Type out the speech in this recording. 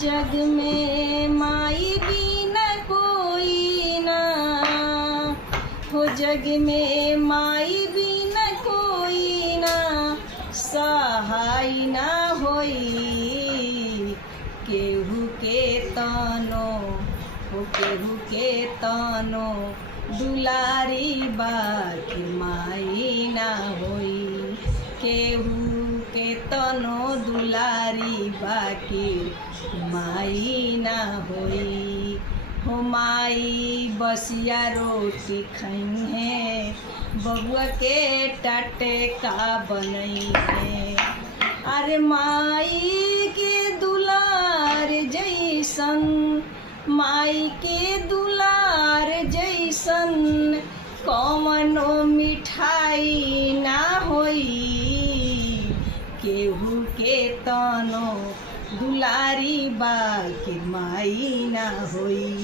जग में माई बिना कोई ना हो, जग में माई बिना कोई ना, सहाय ना होई केहू के तनो हो, केहू के तनो दुलारी बाकी माई ना होई, केहू के तनो दुलारी बाकी माई ना होई हो। माई बसिया रोटी खाई है, बबुआ के टाटे का बनई है। अरे माई के दुलार जैसन, माई के दुलार जैसन कौनो मिठाई ना होई, केहू के तनो दुलारी बाकी माई ना होई।